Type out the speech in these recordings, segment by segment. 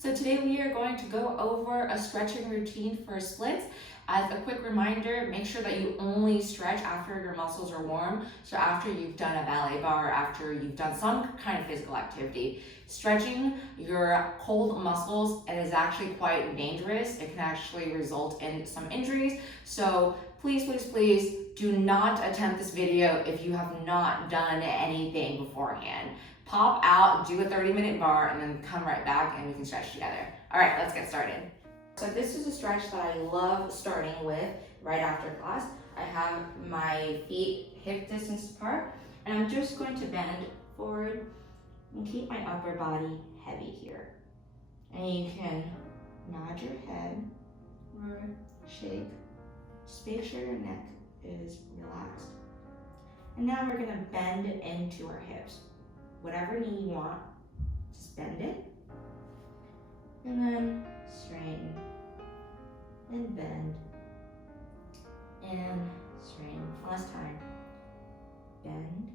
So today we are going to go over a stretching routine for splits. As a quick reminder, make sure that you only stretch after your muscles are warm. So after you've done a ballet bar, or after you've done some kind of physical activity. Stretching your cold muscles is actually quite dangerous. It can actually result in some injuries. So please do not attempt this video if you have not done anything beforehand. Pop out, do a 30-minute bar, and then come right back and we can stretch together. All right, let's get started. So this is a stretch that I love starting with right after class. I have my feet hip distance apart, and I'm just going to bend forward and keep my upper body heavy here. And you can nod your head or shake. Just make sure your neck is relaxed. And now we're gonna bend into our hips. Whatever knee you want, just bend it. And then straighten and bend and straighten. Last time. Bend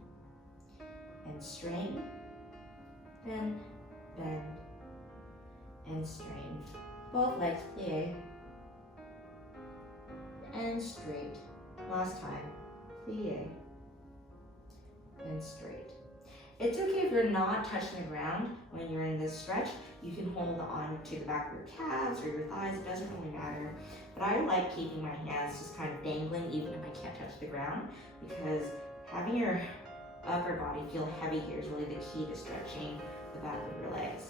and straighten and bend and straighten. Both legs plie and straight. Last time. Plie and straight. It's okay if you're not touching the ground when you're in this stretch. You can hold on to the back of your calves or your thighs, it doesn't really matter. But I like keeping my hands just kind of dangling even if I can't touch the ground, because having your upper body feel heavy here is really the key to stretching the back of your legs.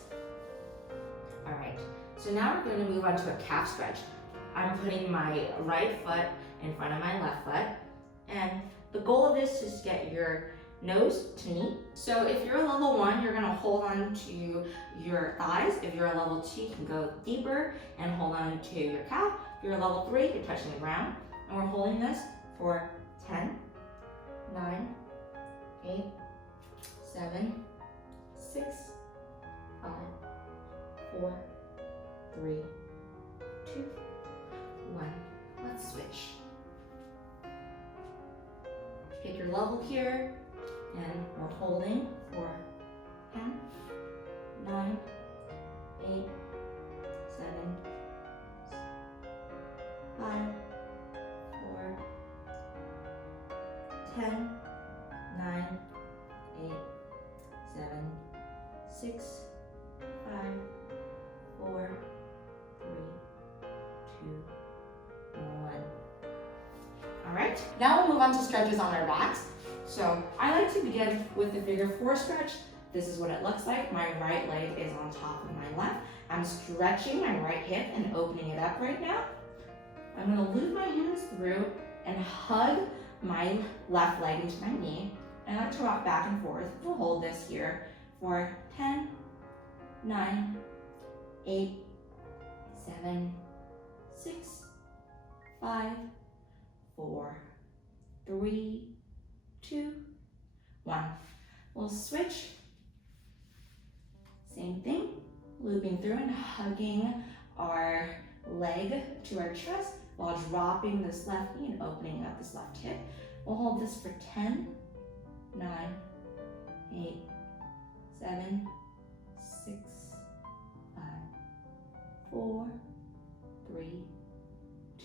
All right, so now we're going to move on to a calf stretch. I'm putting my right foot in front of my left foot, and the goal of this is to get your nose to knee. So if you're a level 1, you're gonna hold on to your thighs. If you're a level 2, you can go deeper and hold on to your calf. If you're a level 3, you're touching the ground. And we're holding this for 10, 9, 8, 7, 6, 5, 4, 3, 2, 1. Let's switch. Pick your level here. And we're holding for 10, 9, 8, 7, 5, 4, 10, 9, 8, 7, 6, 5, 4, 3, 2, 1. All right, now we'll move on to stretches on our backs. So I like to begin with the figure 4 stretch. This is what it looks like. My right leg is on top of my left. I'm stretching my right hip and opening it up right now. I'm gonna loop my hands through and hug my left leg into my knee. And I like to rock back and forth. We'll hold this here for 10, 9, 8, 7, 6, 5, 4, 3, 2, 1. We'll switch. Same thing. Looping through and hugging our leg to our chest while dropping this left knee and opening up this left hip. We'll hold this for 10, 9, 8, 7, 6, 5, 4, 3,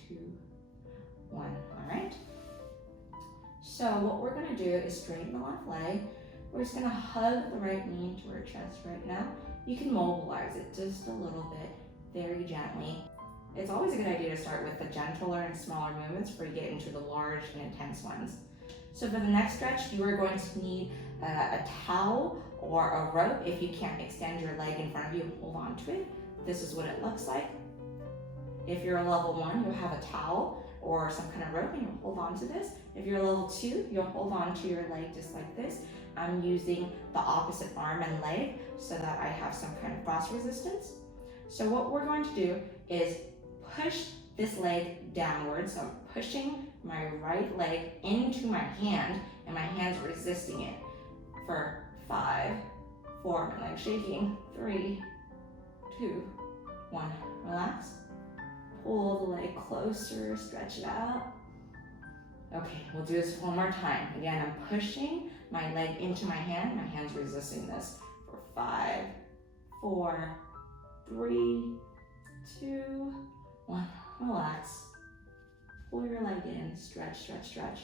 2, 1. All right. So what we're gonna do is straighten the left leg. We're just gonna hug the right knee into our chest right now. You can mobilize it just a little bit, very gently. It's always a good idea to start with the gentler and smaller movements before you get into the large and intense ones. So for the next stretch, you are going to need a towel or a rope. If you can't extend your leg in front of you and hold on to it, this is what it looks like. If you're a level 1, you'll have a towel or some kind of rope and you'll hold on to this. If you're level 2, you'll hold on to your leg just like this. I'm using the opposite arm and leg so that I have some kind of cross resistance. So what we're going to do is push this leg downwards. So I'm pushing my right leg into my hand and my hand's resisting it for 5, 4, my leg shaking, 3, 2, 1. Relax. Pull the leg closer, stretch it out. Okay, we'll do this one more time. Again, I'm pushing my leg into my hand's resisting this for 5, 4, 3, 2, 1. Relax. Pull your leg in, stretch, stretch, stretch.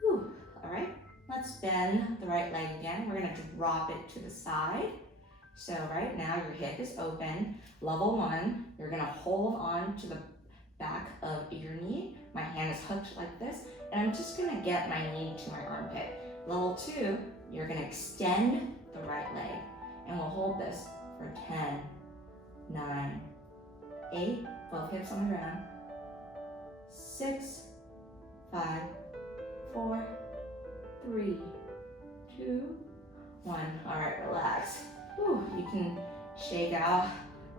Whew. All right, let's bend the right leg again. We're gonna drop it to the side. So right now your hip is open. Level 1, you're gonna hold on to the back of your knee. My hand is hooked like this, and I'm just gonna get my knee to my armpit. Level 2, you're gonna extend the right leg, and we'll hold this for 10, 9, 8, both hips on the ground, 6, 5, 4, 3, 2, 1. All right, relax. Whew, you can shake out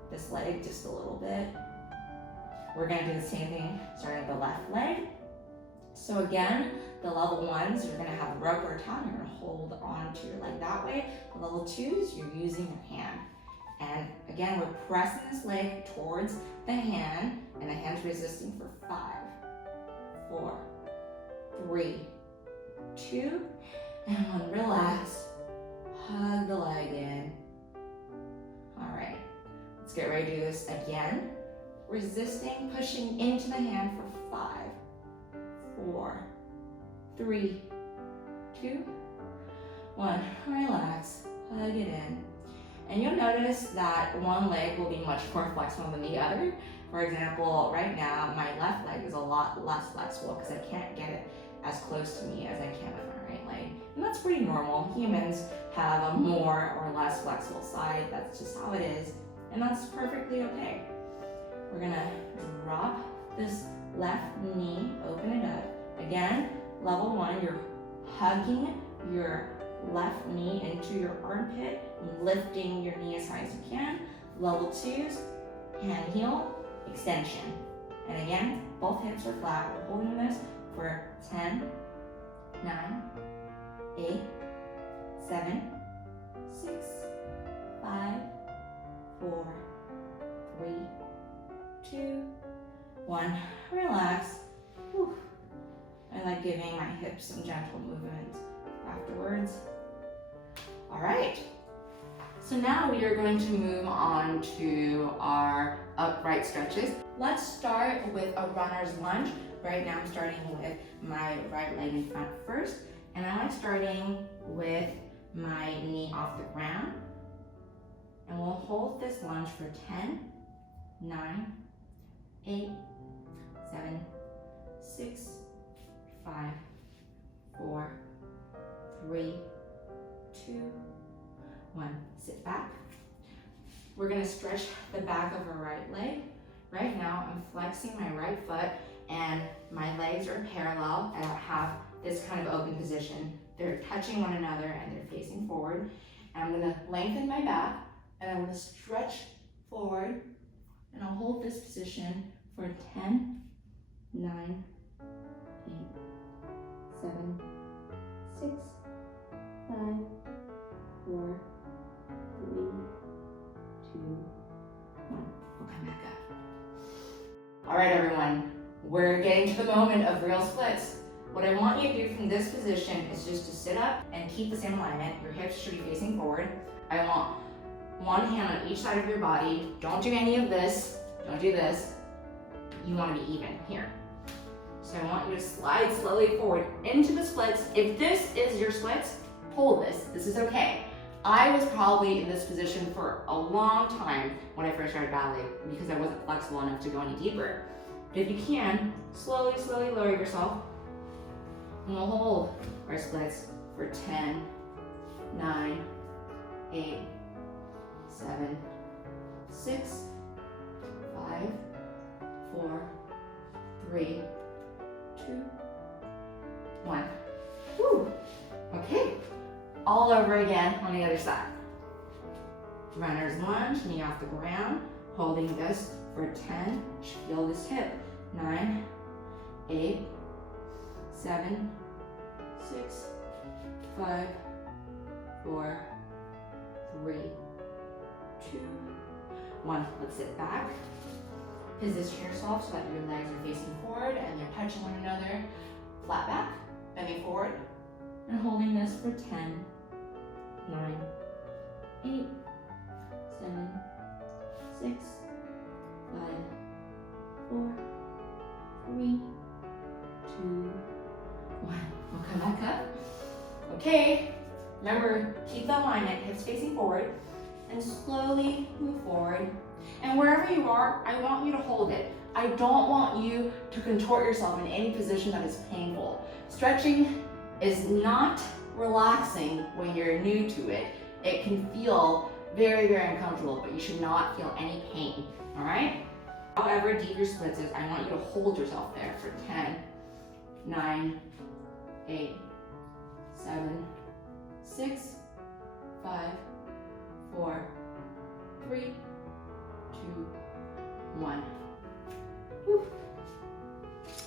this leg just a little bit. We're gonna do the same thing starting with the left leg. So again, the level 1s, you're gonna have a rope or a towel, you're gonna hold on to your leg that way. The level 2s, you're using your hand. And again, we're pressing this leg towards the hand, and the hand's resisting for 5, 4, 3, 2, and 1. Relax. Hug the leg in. All right, let's get ready to do this again. Resisting, pushing into the hand for 5, 4, 3, 2, 1. Relax, hug it in. And you'll notice that one leg will be much more flexible than the other. For example, right now, my left leg is a lot less flexible because I can't get it as close to me as I can with my right leg. And that's pretty normal. Humans have a more or less flexible side. That's just how it is. And that's perfectly okay. We're gonna drop this left knee, open it up. Again, level 1, you're hugging your left knee into your armpit, lifting your knee as high as you can. Level 2s, hand heel, extension. And again, both hips are flat. We're holding this for 10, 9, 8, 7, 6, 5, 4, 3, 2, 1. Relax. Whew. I like giving my hips some gentle movement afterwards. All right. So now we are going to move on to our upright stretches. Let's start with a runner's lunge. Right now I'm starting with my right leg in front first, and I'm starting with my knee off the ground. And we'll hold this lunge for 10, 9, 8, 7, 6, 5, 4, 3, 2, 1. Sit back. We're gonna stretch the back of our right leg. Right now, I'm flexing my right foot and my legs are parallel. I don't have this kind of open position. They're touching one another and they're facing forward. And I'm gonna lengthen my back and I'm gonna stretch forward, and I'll hold this position for 10, 9, 8, 7, 6, 5, 4, 3, 2, 1. We'll come back up. All right, everyone, we're getting to the moment of real splits. What I want you to do from this position is just to sit up and keep the same alignment. Your hips should be facing forward. I want one hand on each side of your body. Don't do any of this. Don't do this. You want to be even here. So I want you to slide slowly forward into the splits. If this is your splits, hold this. This is okay. I was probably in this position for a long time when I first started ballet because I wasn't flexible enough to go any deeper. But if you can, slowly, slowly lower yourself. And we'll hold our splits for 10, 9, 8, 7, 6, 5, 4, 3, 2, 1. Woo. Okay. All over again on the other side. Runner's lunge, knee off the ground, holding this for 10. Feel this hip. 9, 8, 7, 6, 5, 4, 3, 2, 1. Let's sit back. Position yourself so that your legs are facing forward and they're touching one another. Flat back, bending forward, and holding this for 10, 9, 8, 6, 5, 4, 3, 2, 1. We'll come back up. Okay, remember, keep the alignment, hips facing forward, and slowly move forward. And wherever you are, I want you to hold it. I don't want you to contort yourself in any position that is painful. Stretching is not relaxing when you're new to it. It can feel very, very uncomfortable, but you should not feel any pain, all right? However deep your splits is, I want you to hold yourself there for 10, 9, 8, 7, 6, 5, 4, 3, 2, 1. Whew.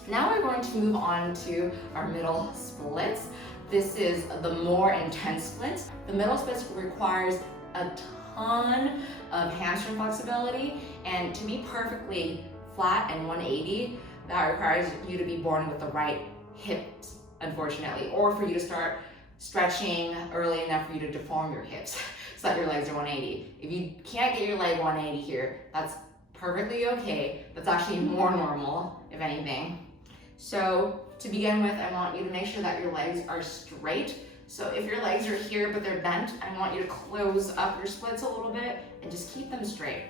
Now we're going to move on to our middle splits. This is the more intense splits. The middle splits requires a ton of hamstring flexibility, and to be perfectly flat and 180, that requires you to be born with the right hips, unfortunately, or for you to start stretching early enough for you to deform your hips so that your legs are 180. If you can't get your leg 180 here, that's perfectly okay. That's actually more normal, if anything. So to begin with, I want you to make sure that your legs are straight. So if your legs are here but they're bent, I want you to close up your splits a little bit and just keep them straight.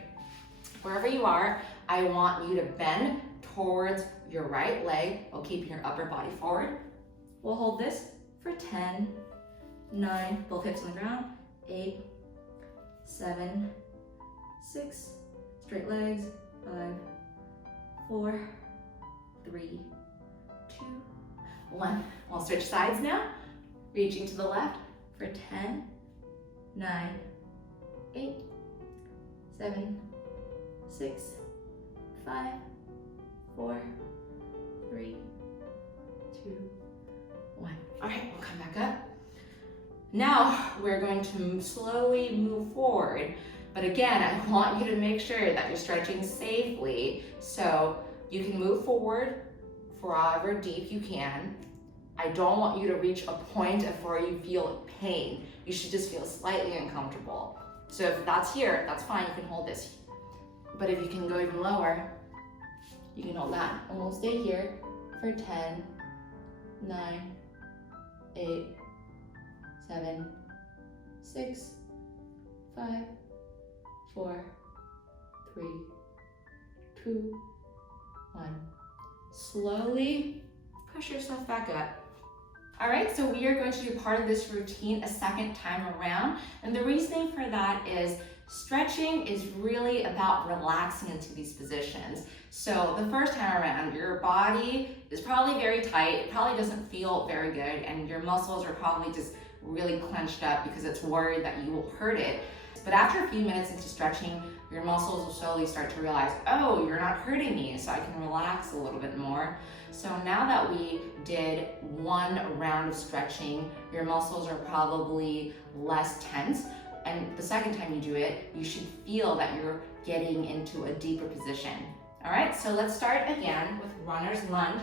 Wherever you are, I want you to bend towards your right leg while keeping your upper body forward. We'll hold this for 10, 9, both hips on the ground, 8, 7, 6, straight legs, 5, 4, 3, 2, 1. We'll switch sides now. Reaching to the left for 10, 9, 8, 7, 6, 5, 4, 3, 2, 1. All right, we'll come back up. Now we're going to slowly move forward. But again, I want you to make sure that you're stretching safely. So you can move forward for however deep you can. I don't want you to reach a point of where you feel pain. You should just feel slightly uncomfortable. So if that's here, that's fine, you can hold this. But if you can go even lower, you can hold that. And we'll stay here for 10, 9, 8, 7, 6, 5, 4, 3, 2, 1. Slowly push yourself back up. All right, so we are going to do part of this routine a second time around. And the reasoning for that is stretching is really about relaxing into these positions. So the first time around, your body is probably very tight, it probably doesn't feel very good, and your muscles are probably just really clenched up because it's worried that you will hurt it. But after a few minutes into stretching, your muscles will slowly start to realize, oh, you're not hurting me, so I can relax a little bit more. So now that we did one round of stretching, your muscles are probably less tense. And the second time you do it, you should feel that you're getting into a deeper position. All right, so let's start again with runner's lunge,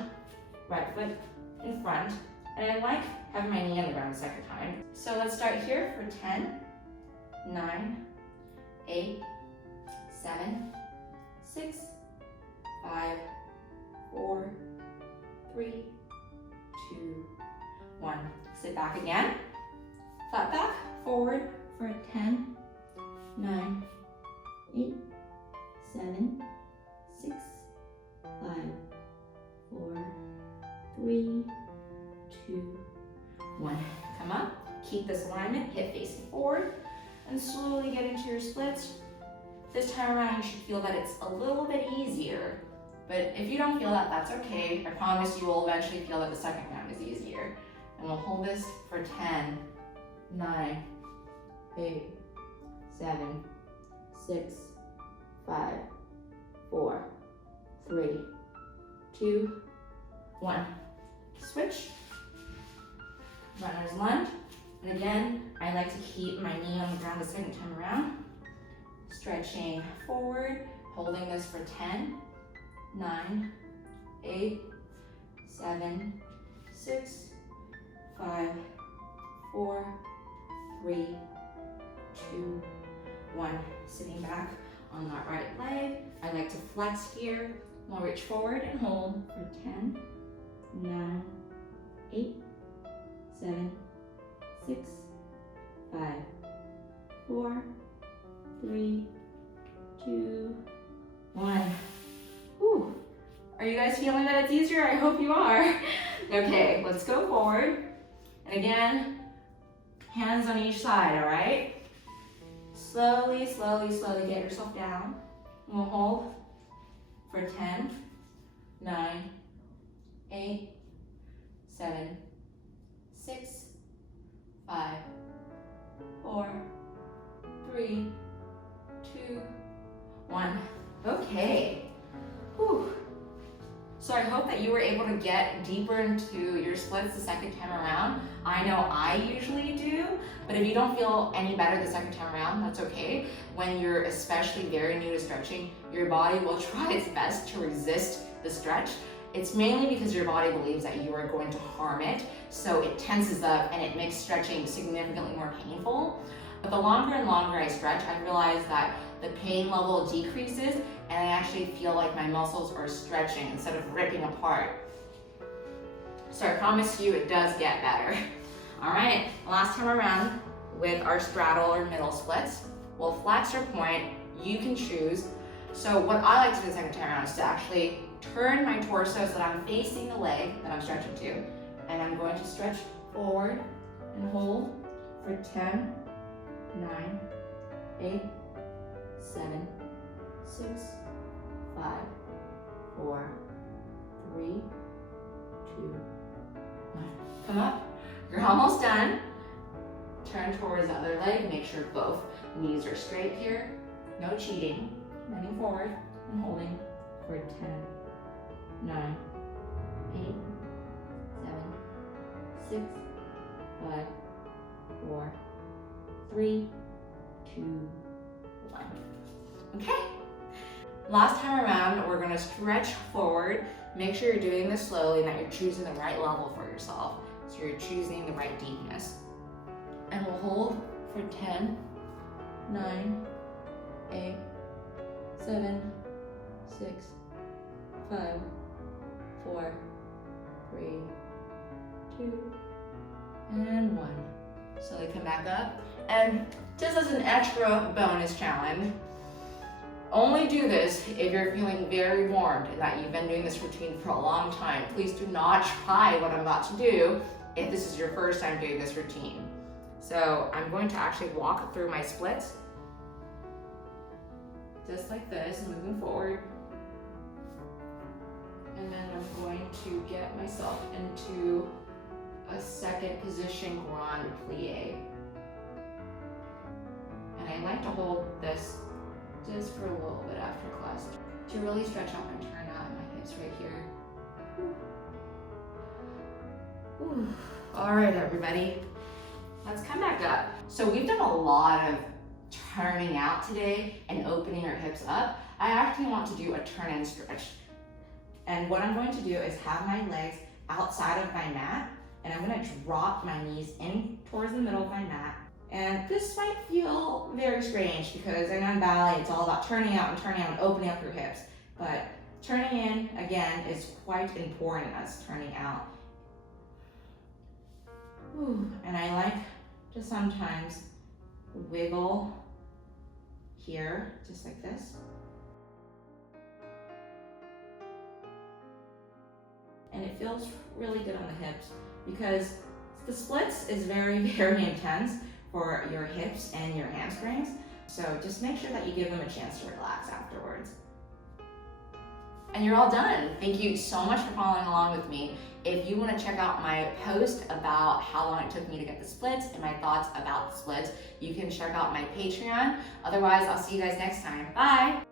right foot in front. And I like having my knee on the ground the second time. So let's start here for 10, 9, 8, 7, 6, 5, 4, 3, 2, 1. Sit back again. Flat back, forward for 10, 9, 8, 7, 6, 5, 4, 3, 2, 1. Come up. Keep this alignment, hip facing forward, and slowly get into your splits. This time around, you should feel that it's a little bit easier. But if you don't feel that, that's okay. I promise you will eventually feel that the second round is easier. And we'll hold this for 10, 9, 8, 7, 6, 5, 4, 3, 2, 1. Switch. Runner's lunge. And again, I like to keep my knee on the ground the second time around. Stretching forward, holding this for 10, 9, 8, 7, 6, 5, 4, 3, 2, 1. Sitting back on that right leg. I like to flex here. We'll reach forward and hold for 10, 9, 8, 7, 6, 5, 4, 3, 2, 1. Whew. Are you guys feeling that it's easier? I hope you are. Okay, let's go forward. And again, hands on each side, all right? Slowly, slowly, slowly get yourself down. We'll hold for 10, 9, 8, 7, 6, 5, 4, 3, 2, 1. Okay. Whew. So I hope that you were able to get deeper into your splits the second time around. I know I usually do, but if you don't feel any better the second time around, that's okay. When you're especially very new to stretching, your body will try its best to resist the stretch. It's mainly because your body believes that you are going to harm it, so it tenses up and it makes stretching significantly more painful. But the longer and longer I stretch, I realize that the pain level decreases and I actually feel like my muscles are stretching instead of ripping apart. So I promise you it does get better. All right, last time around with our straddle or middle splits, we'll flex or point, you can choose. So what I like to do the second time around is to actually turn my torso so that I'm facing the leg that I'm stretching to, and I'm going to stretch forward and hold for 10, 9, 8, 7, 6, 5, 4, 3, 2, 1. Come up. You're almost done. Turn towards the other leg. Make sure both knees are straight here. No cheating. Bending forward and holding for 10, 9, 8, 7, 6, 5, 4, 3, 2, 1. Okay. Last time around, we're gonna stretch forward. Make sure you're doing this slowly and that you're choosing the right level for yourself. So you're choosing the right deepness. And we'll hold for 10, 9, 8, 7, 6, 5, 4, 3, 2, and 1. Slowly come back up. And just as an extra bonus challenge, only do this if you're feeling very warmed and that you've been doing this routine for a long time. Please do not try what I'm about to do if this is your first time doing this routine. So I'm going to actually walk through my splits, just like this, moving forward. And then I'm going to get myself into a second position grand plie. And I like to hold this just for a little bit after class to really stretch out and turn out my hips right here. Whew. All right, everybody, let's come back up. So we've done a lot of turning out today and opening our hips up. I actually want to do a turn and stretch. And what I'm going to do is have my legs outside of my mat, and I'm gonna drop my knees in towards the middle of my mat. And this might feel very strange because I know in ballet it's all about turning out and opening up your hips. But turning in, again, is quite important as turning out. Whew. And I like to sometimes wiggle here, just like this. And it feels really good on the hips because the splits is very, very intense for your hips and your hamstrings. So just make sure that you give them a chance to relax afterwards. And you're all done. Thank you so much for following along with me. If you want to check out my post about how long it took me to get the splits and my thoughts about the splits, you can check out my Patreon. Otherwise, I'll see you guys next time. Bye.